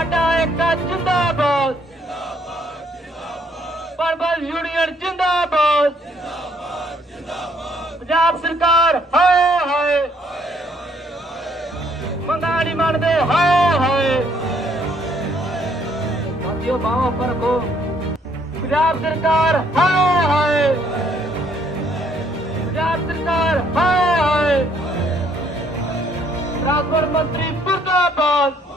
ਸਾਡਾ ਇੱਕ ਜਿੰਦਾਬਾਦ। ਜਿੰਦਾਬਾਦ ਜਿੰਦਾਬਾਦ ਪਰਬਲ ਯੂਨੀਅਨ ਜਿੰਦਾਬਾਦ। ਜਿੰਦਾਬਾਦ ਜਿੰਦਾਬਾਦ ਪੰਜਾਬ ਸਰਕਾਰ, ਹਾਏ ਹਾਏ। ਮੰਗਾਂ ਨਹੀਂ ਮੰਨਦੇ, ਹਾਏ ਹਾਏ। ਸਾਥੀਓ ਬਾਹਾਂ ਪਰ ਕੋ ਪੰਜਾਬ ਸਰਕਾਰ, ਹਾਏ ਹਾਏ। ਪੰਜਾਬ ਸਰਕਾਰ, ਹਾਏ ਹਾਏ। ਟਰਾਂਸਪੋਰਟ ਮੰਤਰੀ ਫਰਦਾਬਾਦ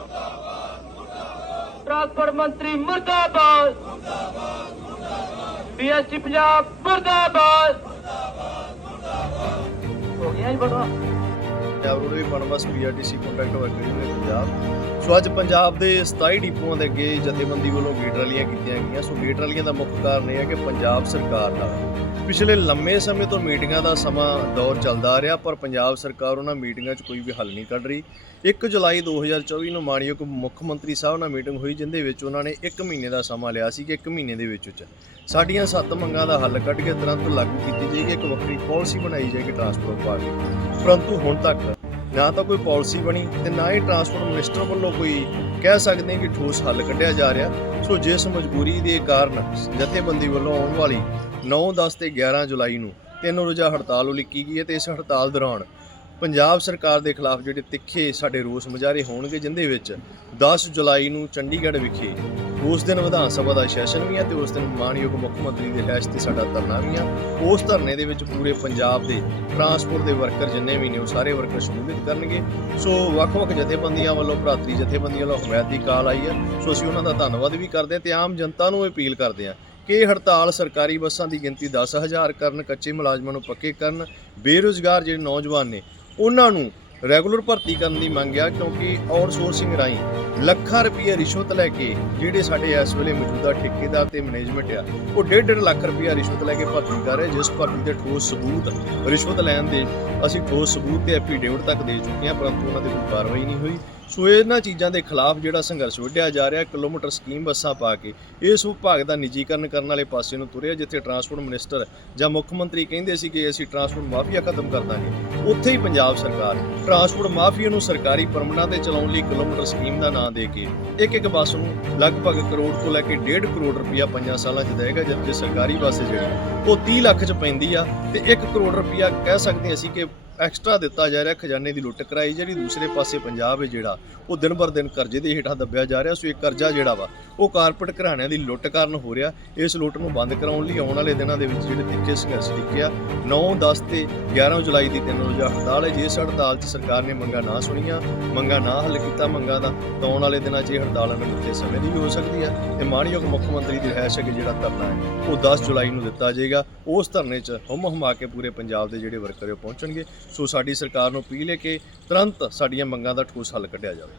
ਟਰਾਂਸਪੋਰਟ ਮੰਤਰੀ ਮੁਰਦਾਬਾਦ। ਬੀਐਸਟੀ ਪੰਜਾਬ ਮੁਰਦਾਬਾਦ। Punjab roadway PUNBUS PRTC contract worker union Punjab. So ਅੱਜ ਪੰਜਾਬ ਦੇ 27 ਡਿਪੂਆਂ ਦੇ ਅੱਗੇ ਜਥੇਬੰਦੀ ਵੱਲੋਂ ਗੇਟ ਰੈਲੀਆਂ ਕੀਤੀਆਂ ਗਈਆਂ। ਸੋ ਗੇਟ ਰੈਲੀਆਂ ਦਾ ਮੁੱਖ ਕਾਰਨ ਇਹ ਹੈ ਕਿ ਪੰਜਾਬ ਸਰਕਾਰ ਨਾਲ ਪਿਛਲੇ ਲੰਮੇ ਸਮੇਂ ਤੋਂ ਮੀਟਿੰਗਾਂ ਦਾ ਸਮਾਂ ਦੌਰ ਚੱਲਦਾ ਆ ਰਿਹਾ, ਪਰ ਪੰਜਾਬ ਸਰਕਾਰ ਉਹਨਾਂ ਮੀਟਿੰਗਾਂ 'ਚ ਕੋਈ ਵੀ ਹੱਲ ਨਹੀਂ ਕੱਢ ਰਹੀ। 1 ਜੁਲਾਈ 2024 ਨੂੰ ਮਾਣਯੋਗ ਮੁੱਖ ਮੰਤਰੀ ਸਾਹਿਬ ਨਾਲ ਮੀਟਿੰਗ ਹੋਈ, ਜਿੰਦੇ ਵਿੱਚ ਉਹਨਾਂ ਨੇ 1 ਮਹੀਨੇ ਦਾ ਸਮਾਂ ਲਿਆ ਸੀ ਕਿ 1 ਮਹੀਨੇ ਦੇ ਵਿੱਚ ਵਿੱਚ ਸਾਡੀਆਂ ਸੱਤ ਮੰਗਾਂ ਦਾ ਹੱਲ ਕੱਢ ਕੇ ਤੁਰੰਤ ਲਾਗੂ ਕੀਤੀ ਜਾਏਗੀ। ਇੱਕ ਵੱਖਰੀ ਪਾਲਿਸੀ ਬਣਾਈ ਜਾਏਗੀ ਟਰਾਂਸਪੋਰਟ ਵਿਭਾਗ ਦੀ ਪਰੰਤੂ ਹੁਣ ਤੱਕ ਨਾ ਤਾਂ ਕੋਈ ਪਾਲਿਸੀ ਬਣੀ ਤੇ ਨਾ ਹੀ ਟਰਾਂਸਪੋਰਟ ਮਿਨਿਸਟਰ ਵੱਲੋਂ ਕੋਈ ਕਹਿ ਸਕਦੇ ਕਿ ਠੋਸ ਹੱਲ ਕੱਢਿਆ ਜਾ ਰਿਹਾ। ਸੋ ਜਿਸ ਮਜਬੂਰੀ ਦੇ ਕਾਰਨ ਜਥੇਬੰਦੀ ਵੱਲੋਂ ਆਉਣ ਵਾਲੀ 9 10 ਤੇ 11 ਜੁਲਾਈ ਨੂੰ ਤਿੰਨ ਰੋਜ਼ਾ ਹੜਤਾਲ ਉਲੀਕੀ ਗਈ ਹੈ ਤੇ ਇਸ ਹੜਤਾਲ ਦੌਰਾਨ ਪੰਜਾਬ ਸਰਕਾਰ ਦੇ ਖਿਲਾਫ ਜਿਹੜੇ ਤਿੱਖੇ ਸਾਡੇ ਰੋਸ ਮੁਜ਼ਾਹਰੇ ਹੋਣਗੇ, ਜਿੰਦੇ ਵਿੱਚ 10 ਜੁਲਾਈ ਨੂੰ ਚੰਡੀਗੜ੍ਹ ਵਿਖੇ ਉਸ ਦਿਨ ਵਿਧਾਨ ਸਭਾ ਦਾ ਸੈਸ਼ਨ ਵੀ ਆ ਤੇ ਉਸ ਦਿਨ ਮਾਨਯੋਗ ਮੁੱਖ ਮੰਤਰੀ ਦੇ ਡੈਸ਼ ਤੇ ਸਾਡਾ ਧਰਨਾ ਵੀ ਆ। ਉਸ ਧਰਨੇ ਦੇ ਵਿੱਚ ਪੂਰੇ ਪੰਜਾਬ ਦੇ ਟਰਾਂਸਪੋਰਟ ਦੇ ਵਰਕਰ ਜਿੰਨੇ ਵੀ ਨੇ ਉਹ ਸਾਰੇ ਵਰਕਰ ਸ਼ਮੂਲੀਅਤ ਕਰਨਗੇ। ਸੋ ਵੱਖ-ਵੱਖ ਜਥੇਬੰਦੀਆਂ ਵੱਲੋਂ, ਭਰਾਤਰੀ ਜਥੇਬੰਦੀਆਂ ਵੱਲੋਂ ਹਮਾਇਤ ਦੀ ਕਾਲ ਆਈ ਆ। ਸੋ ਅਸੀਂ ਉਹਨਾਂ ਦਾ ਧੰਨਵਾਦ ਵੀ ਕਰਦੇ ਹਾਂ ਤੇ ਆਮ ਜਨਤਾ ਨੂੰ ਅਪੀਲ ਕਰਦੇ ਹਾਂ ਕਿ ਹੜਤਾਲ ਸਰਕਾਰੀ ਬੱਸਾਂ ਦੀ ਗਿਣਤੀ 10000 ਕਰਨ, ਕੱਚੇ ਮੁਲਾਜ਼ਮਾਂ ਨੂੰ ਪੱਕੇ ਕਰਨ, ਬੇਰੁਜ਼ਗਾਰ ਜਿਹੜੇ ਨੌਜਵਾਨ ਨੇ, ਉਹਨਾਂ ਨੂੰ ਰੈਗੂਲਰ ਭਰਤੀ ਕਰਨ ਦੀ ਮੰਗ ਆ ਕਿਉਂਕਿ ਆਊਟਸੋਰਸਿੰਗ ਰਾਹੀਂ ਲੱਖਾਂ ਰੁਪਏ ਰਿਸ਼ਵਤ ਲੈ ਕੇ ਜਿਹੜੇ ਸਾਡੇ ਇਸ ਵੇਲੇ ਮੌਜੂਦਾ ਠੇਕੇਦਾਰ ਤੇ ਮੈਨੇਜਮੈਂਟ ਆ, ਉਹ 1.5 ਲੱਖ ਰੁਪਏ ਰਿਸ਼ਵਤ ਲੈ ਕੇ ਭਰਤੀ ਕਰ ਰਹੇ ਜਿਸ ਭਰਤੀ ਦੇ ਠੋਸ ਸਬੂਤ, ਰਿਸ਼ਵਤ ਲੈਣ ਦੇ ਅਸੀਂ ਠੋਸ ਸਬੂਤ ਤੇ ਐਫੀਡੇਵਿਟ ਤੱਕ ਦੇ ਚੁੱਕੇ ਹਾਂ, ਪਰੰਤੂ ਉਹਨਾਂ ਤੇ ਕੋਈ ਕਾਰਵਾਈ ਨਹੀਂ ਹੋਈ। ਸੋ ਇਹਨਾਂ ਚੀਜ਼ਾਂ ਦੇ ਖਿਲਾਫ ਜਿਹੜਾ ਸੰਘਰਸ਼ ਵਿੱਢਿਆ ਜਾ ਰਿਹਾ, ਕਿਲੋਮੀਟਰ ਸਕੀਮ ਬੱਸਾਂ ਪਾ ਕੇ ਇਸ ਵਿਭਾਗ ਦਾ ਨਿੱਜੀਕਰਨ ਕਰਨ ਵਾਲੇ ਪਾਸੇ ਨੂੰ ਤੁਰਿਆ, ਜਿੱਥੇ ਟਰਾਂਸਪੋਰਟ ਮਿਨਿਸਟਰ ਜਾਂ ਮੁੱਖ ਮੰਤਰੀ ਕਹਿੰਦੇ ਸੀ ਕਿ ਅਸੀਂ ਟਰਾਂਸਪੋਰਟ ਮਾਫੀਆ ਖਤਮ ਕਰ ਦਾਂਗੇ, ਉੱਥੇ ਹੀ ਪੰਜਾਬ ਸਰਕਾਰ ਟਰਾਂਸਪੋਰਟ ਮਾਫੀਆ ਨੂੰ ਸਰਕਾਰੀ ਪਰਮਨਾਂ ਤੇ ਚਲਾਉਣ ਲਈ ਕਿਲੋਮੀਟਰ ਸਕੀਮ ਦਾ ਨਾਂ ਦੇ ਕੇ ਇੱਕ ਇੱਕ ਬੱਸ ਨੂੰ ਲਗਭਗ ਕਰੋੜ ਤੋਂ ਲੈ ਕੇ 1.5 ਕਰੋੜ ਰੁਪਇਆ ਪੰਜਾਂ ਸਾਲਾਂ 'ਚ ਦੇਗਾ ਜਦਕਿ ਸਰਕਾਰੀ ਬੱਸ ਜਿਹੜੀ ਉਹ 30 ਲੱਖ 'ਚ ਪੈਂਦੀ ਆ, ਤੇ 1 ਕਰੋੜ ਰੁਪਇਆ ਕਹਿ ਸਕਦੇ ਅਸੀਂ ਕਿ ਐਕਸਟਰਾ ਦਿੱਤਾ ਜਾ ਰਿਹਾ ਖਜ਼ਾਨੇ ਦੀ ਲੁੱਟ ਕਰਾਈ, ਜਿਹੜੀ ਦੂਸਰੇ ਪਾਸੇ ਪੰਜਾਬ ਹੈ ਜਿਹੜਾ, ਉਹ ਦਿਨ ਬਰ ਦਿਨ ਕਰਜ਼ੇ ਦੇ ਹੇਠਾਂ ਦੱਬਿਆ ਜਾ ਰਿਹਾ, ਸੋ ਇਹ ਕਰਜ਼ਾ ਜਿਹੜਾ ਵਾ, ਉਹ ਕਾਰਪੋਰੇਟ ਘਰਾਣਿਆਂ ਦੀ ਲੁੱਟ ਕਾਰਨ ਹੋ ਰਿਹਾ। ਇਸ ਲੁੱਟ ਨੂੰ ਬੰਦ ਕਰਾਉਣ ਲਈ ਆਉਣ ਵਾਲੇ ਦਿਨਾਂ ਦੇ ਵਿੱਚ ਜਿਹੜੇ ਤਿੱਖੇ ਸੰਘਰਸ਼ ਲਿਖਿਆ 9 10 ਤੇ 11 ਜੁਲਾਈ ਦੀ ਤਿੰਨ ਰੋਜ਼ਾ ਹੜਤਾਲ ਹੈ, ਜੇ ਇਸ ਹੜਤਾਲ 'ਚ ਸਰਕਾਰ ਨੇ ਮੰਗਾਂ ਨਾ ਸੁਣੀਆਂ, ਮੰਗਾਂ ਨਾ ਹੱਲ ਕੀਤਾ ਮੰਗਾਂ ਦਾ, ਤਾਂ ਆਉਣ ਵਾਲੇ ਦਿਨਾਂ 'ਚ ਇਹ ਹੜਤਾਲ ਅਣਮਿੱਥੇ ਸਮੇਂ ਦੀ ਵੀ ਹੋ ਸਕਦੀ ਹੈ। ਤੇ ਮਾਨਯੋਗ ਮੁੱਖ ਮੰਤਰੀ ਦੀ ਰਿਹਾਇਸ਼ ਹੈ ਜਿਹੜਾ ਧਰਨਾ ਹੈ, ਉਹ 10 ਜੁਲਾਈ ਨੂੰ ਦਿੱਤਾ ਜਾਏਗਾ। ਉਸ ਧਰਨੇ 'ਚ ਹੁਮ ਹੁਮਾ ਕੇ ਪੂਰੇ ਪੰਜਾਬ ਦੇ ਜਿਹੜੇ ਵਰਕਰ ਉਹ ਪਹੁੰਚਣਗੇ। ਸੋ ਸਾਡੀ ਸਰਕਾਰ ਨੂੰ ਅਪੀਲ ਹੈ ਕਿ ਤੁਰੰਤ ਸਾਡੀਆਂ ਮੰਗਾਂ ਦਾ ਠੋਸ ਹੱਲ ਕੱਢਿਆ ਜਾਵੇ।